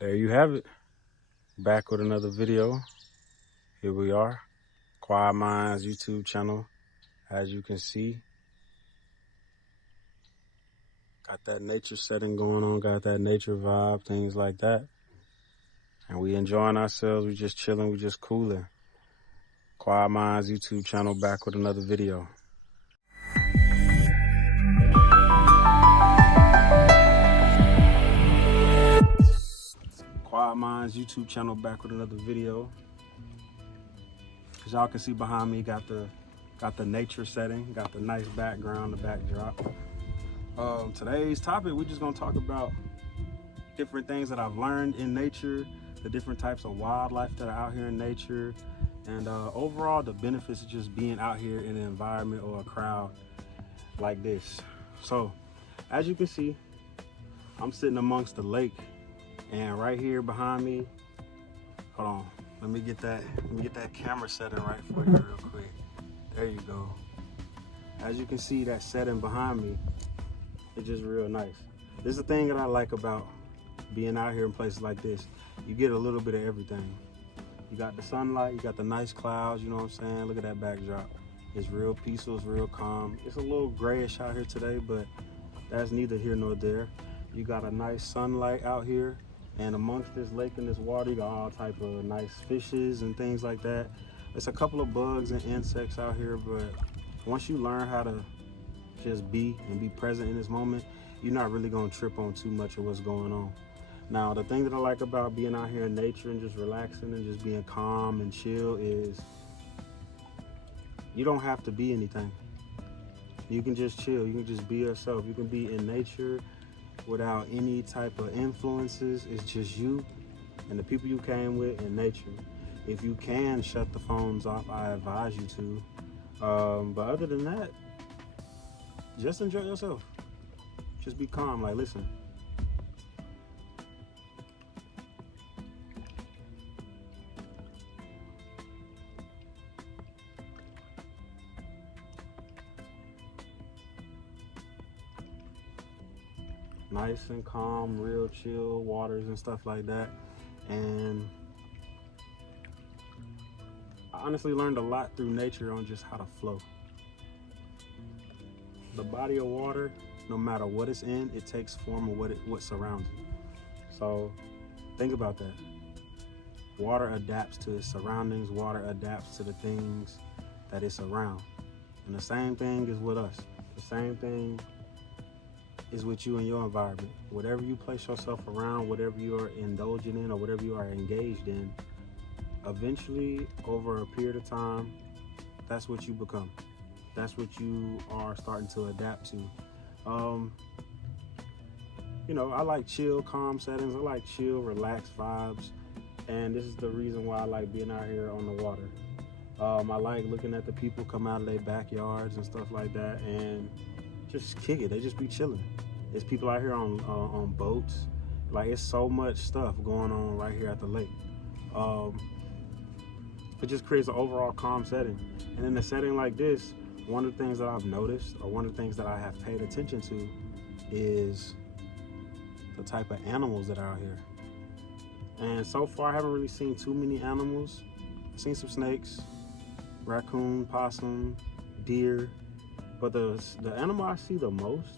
There you have it. Back with another video. Here we are. Quiet Minds YouTube channel. As you can see, got that nature setting going on, got that nature vibe, things like that. And we enjoying ourselves. We just chilling. We just cooling. Quiet Minds YouTube channel, back with another video. Quiet Minds YouTube channel, back with another video. As y'all can see behind me, got the nature setting, got the nice background, the backdrop. Today's topic, we're just gonna talk about different things that I've learned in nature, the different types of wildlife that are out here in nature, and overall the benefits of just being out here in an environment or a crowd like this. So, as you can see, I'm sitting amongst the lake, and right here behind me, hold on, let me get that camera setting right for you real quick. There you go. As you can see, that setting behind me, it's just real nice. This is the thing that I like about being out here in places like this. You get a little bit of everything. You got the sunlight, you got the nice clouds, you know what I'm saying? Look at that backdrop. It's real peaceful, it's real calm. It's a little grayish out here today, but that's neither here nor there. You got a nice sunlight out here, and amongst this lake and this water, you got all type of nice fishes and things like that. There's a couple of bugs and insects out here, but once you learn how to just be and be present in this moment, you're not really gonna trip on too much of what's going on. Now, the thing that I like about being out here in nature and just relaxing and just being calm and chill is you don't have to be anything. You can just chill, you can just be yourself. You can be in nature without any type of influences. It's just you and the people you came with in nature. If you can shut the phones off, I advise you to. But other than that, just enjoy yourself. Just be calm, like listen. Nice and calm, real chill waters and stuff like that. And I honestly learned a lot through nature on just how to flow. The body of water, no matter what it's in, it takes form of what surrounds it. So think about that. Water adapts to its surroundings. Water adapts to the things that it's around. And the same thing is with us. The same thing is with you and your environment. Whatever you place yourself around, whatever you are indulging in or whatever you are engaged in, eventually over a period of time, that's what you become. That's what you are starting to adapt to. You know, I like chill, calm settings. I like chill, relaxed vibes. And this is the reason why I like being out here on the water. I like looking at the people come out of their backyards and stuff like that and just kick it. They just be chilling. There's people out here on boats. Like, it's so much stuff going on right here at the lake. It just creates an overall calm setting. And in a setting like this, one of the things that I've noticed, or one of the things that I have paid attention to, is the type of animals that are out here. And so far, I haven't really seen too many animals. I've seen some snakes, raccoon, possum, deer. But the animal I see the most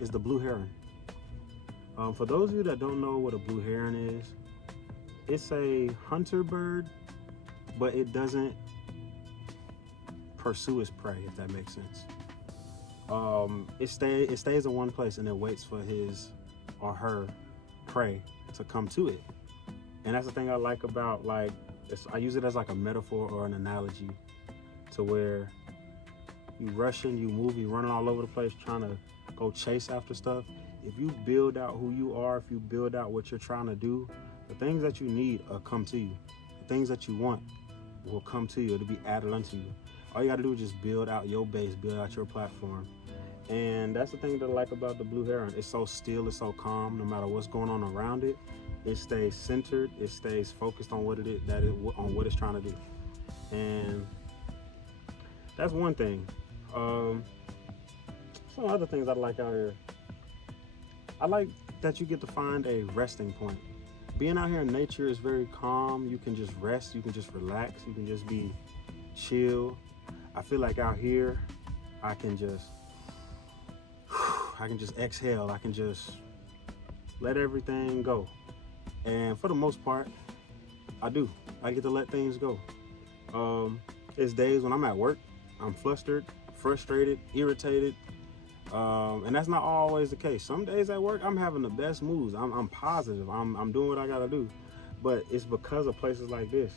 is the blue heron. For those of you that don't know what a blue heron is, it's a hunter bird, but it doesn't pursue its prey, if that makes sense. It stays in one place and it waits for his or her prey to come to it. And that's the thing I like about, like, I use it as like a metaphor or an analogy to where you rushing, you move, you running all over the place trying to go chase after stuff. If you build out who you are, if you build out what you're trying to do, the things that you need will come to you. The things that you want will come to you. It'll be added unto you. All you got to do is just build out your base, build out your platform. And that's the thing that I like about the blue heron. It's so still, it's so calm. No matter what's going on around it, it stays centered. It stays focused on what on what it's trying to do. And that's one thing. Some other things I like out here. I like that you get to find a resting point. being out here in nature is very calm. You can just rest, you can just relax, you can just be chill. I feel like out here, I can just exhale. I can just let everything go. And for the most part, I do. I get to let things go. It's days when I'm at work, I'm flustered, frustrated, irritated. And that's not always the case. Some days at work, I'm having the best moods. I'm positive. I'm doing what I gotta do. But it's because of places like this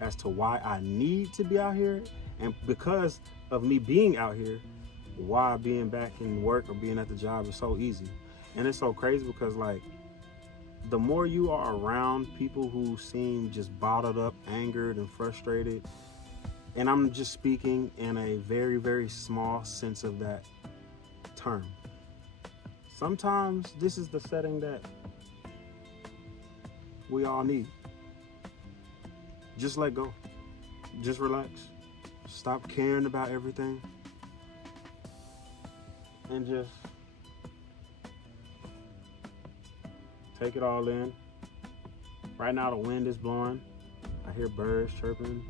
as to why I need to be out here, and because of me being out here, why being back in work or being at the job is so easy. And it's so crazy because, like, the more you are around people who seem just bottled up, angered, and frustrated, and I'm just speaking in a very, very small sense of that term. Sometimes this is the setting that we all need. Just let go. Just relax. Stop caring about everything. And just take it all in. Right now the wind is blowing. I hear birds chirping.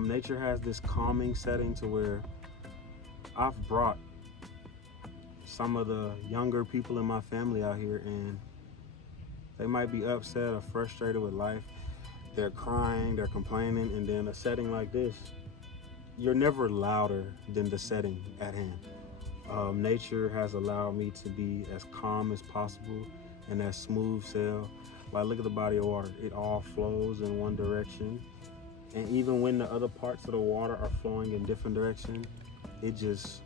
Nature has this calming setting to where I've brought some of the younger people in my family out here, and they might be upset or frustrated with life. They're crying, they're complaining, and then a setting like this, you're never louder than the setting at hand. Nature has allowed me to be as calm as possible and as smooth sail. Like, look at the body of water. It all flows in one direction. And even when the other parts of the water are flowing in different directions, it just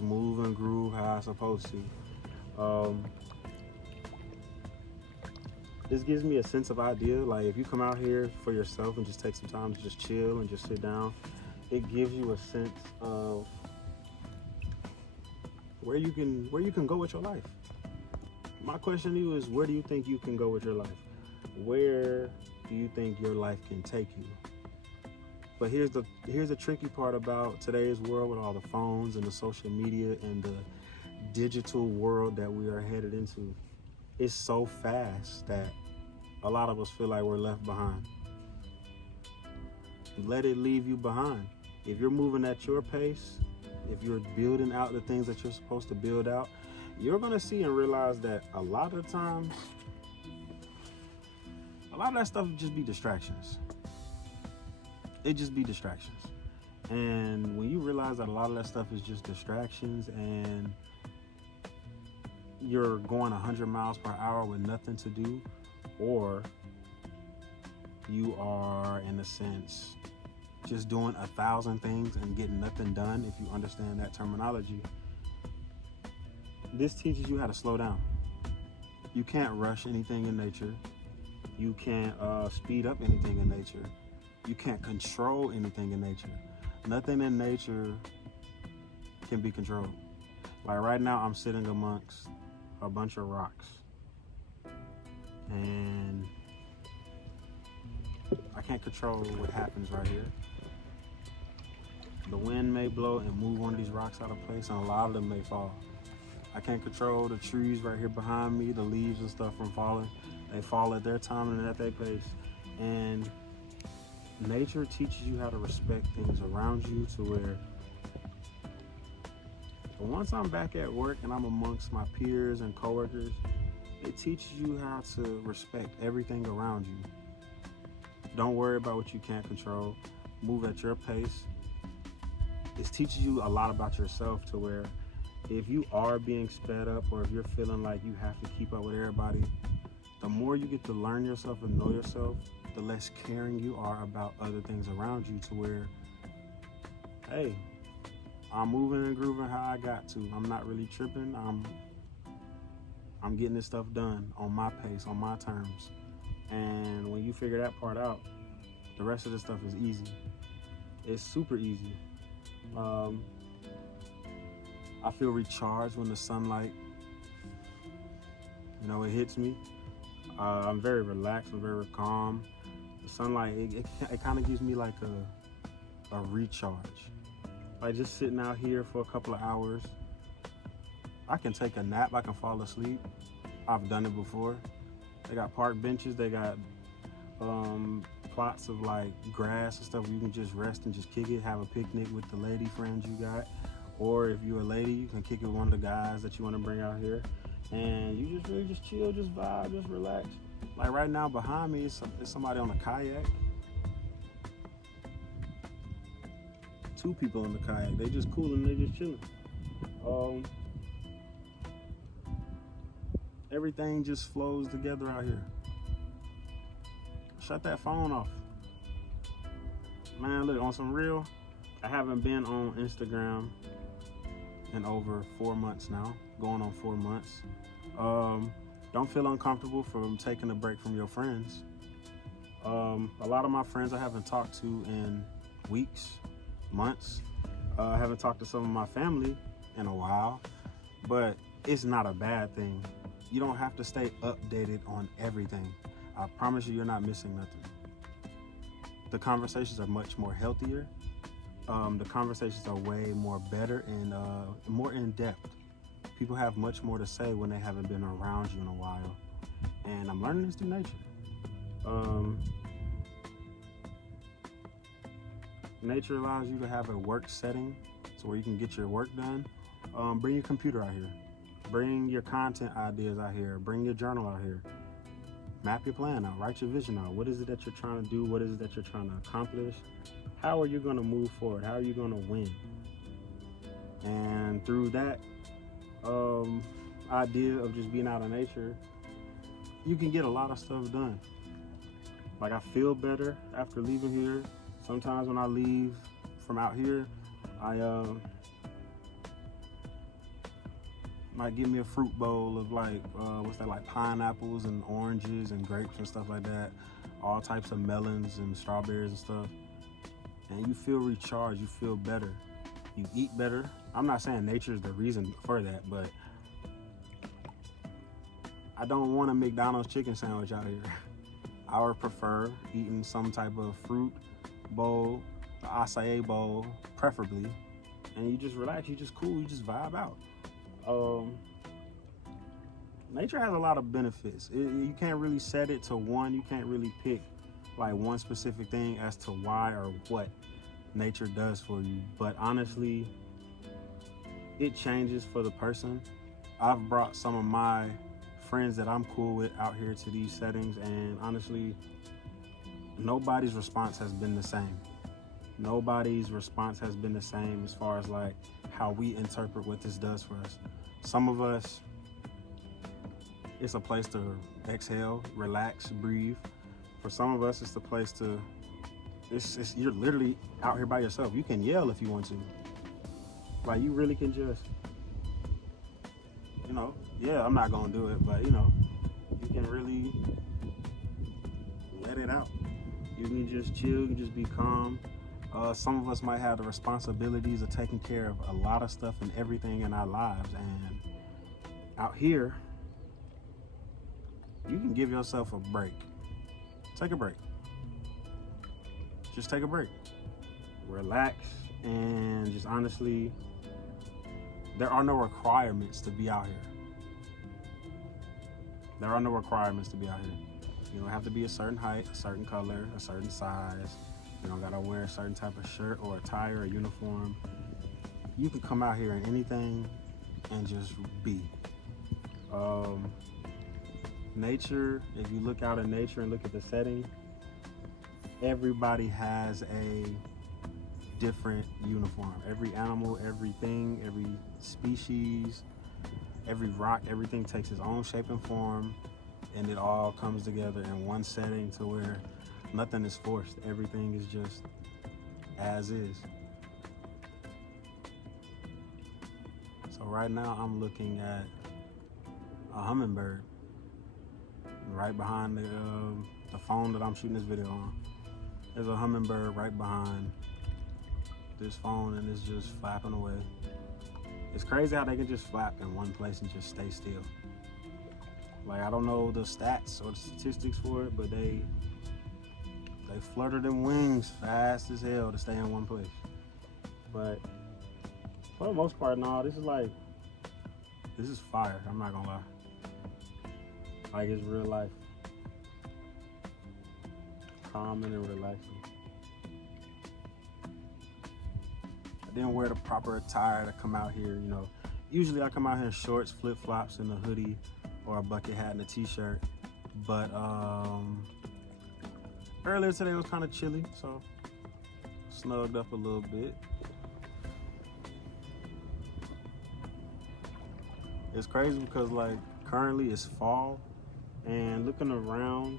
move and groove how it's supposed to. This gives me a sense of idea. Like, if you come out here for yourself and just take some time to just chill and just sit down, it gives you a sense of where you can go with your life. My question to you is, where do you think you can go with your life? Where do you think your life can take you? But here's the tricky part about today's world with all the phones and the social media and the digital world that we are headed into. It's so fast that a lot of us feel like we're left behind. Let it leave you behind. If you're moving at your pace, if you're building out the things that you're supposed to build out, you're gonna see and realize that a lot of times, a lot of that stuff just be distractions. It just be distractions. And when you realize that a lot of that stuff is just distractions and you're going 100 miles per hour with nothing to do, or you are, in a sense, just doing 1,000 things and getting nothing done, if you understand that terminology, this teaches you how to slow down. You can't rush anything in nature. You can't speed up anything in nature. You can't control anything in nature. Nothing in nature can be controlled. Like right now, I'm sitting amongst a bunch of rocks, and I can't control what happens right here. The wind may blow and move one of these rocks out of place, and a lot of them may fall. I can't control the trees right here behind me, the leaves and stuff from falling. They fall at their time and at their pace. And nature teaches you how to respect things around you to where, but once I'm back at work and I'm amongst my peers and coworkers, it teaches you how to respect everything around you. Don't worry about what you can't control. Move at your pace. It teaches you a lot about yourself to where if you are being sped up or if you're feeling like you have to keep up with everybody, the more you get to learn yourself and know yourself, the less caring you are about other things around you to where, hey, I'm moving and grooving how I got to. I'm not really tripping. I'm getting this stuff done on my pace, on my terms. And when you figure that part out, the rest of the stuff is easy. It's super easy. I feel recharged when the sunlight, it hits me. I'm very relaxed, I'm very calm. The sunlight, it kind of gives me like a recharge. Like just sitting out here for a couple of hours, I can take a nap, I can fall asleep. I've done it before. They got park benches. They got plots of like grass and stuff where you can just rest and just kick it, have a picnic with the lady friends you got. Or if you're a lady, you can kick it with one of the guys that you want to bring out here. And you just really just chill, just vibe, just relax. Like right now behind me is somebody on a kayak. 2 people on the kayak. They just cooling, they just chilling. Everything just flows together out here. Shut that phone off. Man, look, on some real, I haven't been on Instagram in over 4 months now, going on 4 months. Don't feel uncomfortable from taking a break from your friends. A lot of my friends I haven't talked to in weeks, months. I haven't talked to some of my family in a while, but it's not a bad thing. You don't have to stay updated on everything. I promise you, you're not missing nothing. The conversations are much more healthier. The conversations are way more better and more in depth. People have much more to say when they haven't been around you in a while. And I'm learning this through nature. Nature allows you to have a work setting so where you can get your work done. Bring your computer out here. Bring your content ideas out here. Bring your journal out here. Map your plan out. Write your vision out. What is it that you're trying to do? What is it that you're trying to accomplish? How are you going to move forward? How are you going to win? And through that idea of just being out in nature, you can get a lot of stuff done. Like, I feel better after leaving here. Sometimes when I leave from out here, I might give me a fruit bowl of like, like pineapples and oranges and grapes and stuff like that. All types of melons and strawberries and stuff. And you feel recharged, you feel better. You eat better. I'm not saying nature is the reason for that, but I don't want a McDonald's chicken sandwich out here. I would prefer eating some type of fruit bowl, acai bowl, preferably. And you just relax, you just cool, you just vibe out. Nature has a lot of benefits. You can't really set it to one. You can't really pick like one specific thing as to why or what nature does for you. But honestly, it changes for the person. I've brought some of my friends that I'm cool with out here to these settings, and honestly, nobody's response has been the same. Nobody's response has been the same as far as like how we interpret what this does for us. Some of us, it's a place to exhale, relax, breathe. For some of us, it's the place to, you're literally out here by yourself. You can yell if you want to. Like, you really can just, yeah, I'm not gonna do it, but you can really let it out. You can just chill, you can just be calm. Some of us might have the responsibilities of taking care of a lot of stuff and everything in our lives, and out here, you can give yourself a break. Take a break. Just take a break. Relax, and just honestly, there are no requirements to be out here. There are no requirements to be out here. You don't have to be a certain height, a certain color, a certain size. You don't gotta wear a certain type of shirt or attire or uniform. You can come out here in anything and just be. Nature, if you look out at nature and look at the setting, everybody has a different uniform. Every animal, everything, every species, every rock, everything takes its own shape and form, and it all comes together in one setting to where nothing is forced. Everything is just as is. So right now I'm looking at a hummingbird right behind the phone that I'm shooting this video on. There's a hummingbird right behind this phone, and it's just flapping away. It's crazy how they can just flap in one place and just stay still. Like, I don't know the stats or the statistics for it, but they flutter them wings fast as hell to stay in one place. But for the most part, no, this is fire. I'm not gonna lie. like it's real life. Calming and relaxing. I didn't wear the proper attire to come out here, you know. Usually I come out here in shorts, flip-flops, and a hoodie, or a bucket hat and a t-shirt. But earlier today it was kind of chilly, so snugged up a little bit. It's crazy because like currently it's fall, and looking around,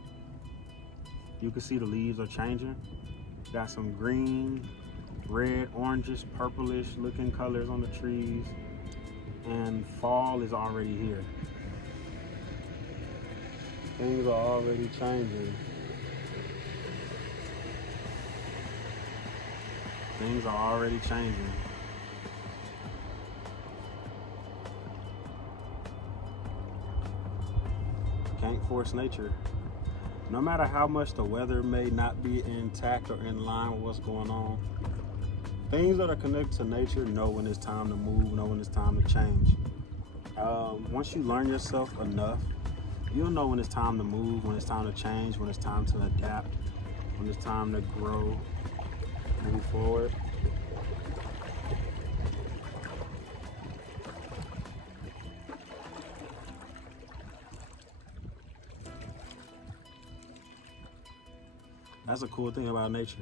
you can see the leaves are changing. Got some green, red, orangish, purplish looking colors on the trees, and fall is already here. Things are already changing. Things are already changing. Can't force nature. No matter how much the weather may not be intact or in line with what's going on, things that are connected to nature know when it's time to move, know when it's time to change. Once you learn yourself enough, you'll know when it's time to move, when it's time to change, when it's time to adapt, when it's time to grow, move forward. That's a cool thing about nature.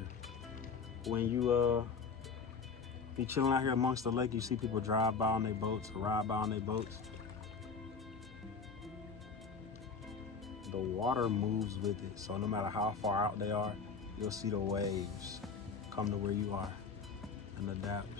When you be chilling out here amongst the lake, you see people drive by on their boats, ride by on their boats. The water moves with it, so no matter how far out they are, you'll see the waves come to where you are and adapt.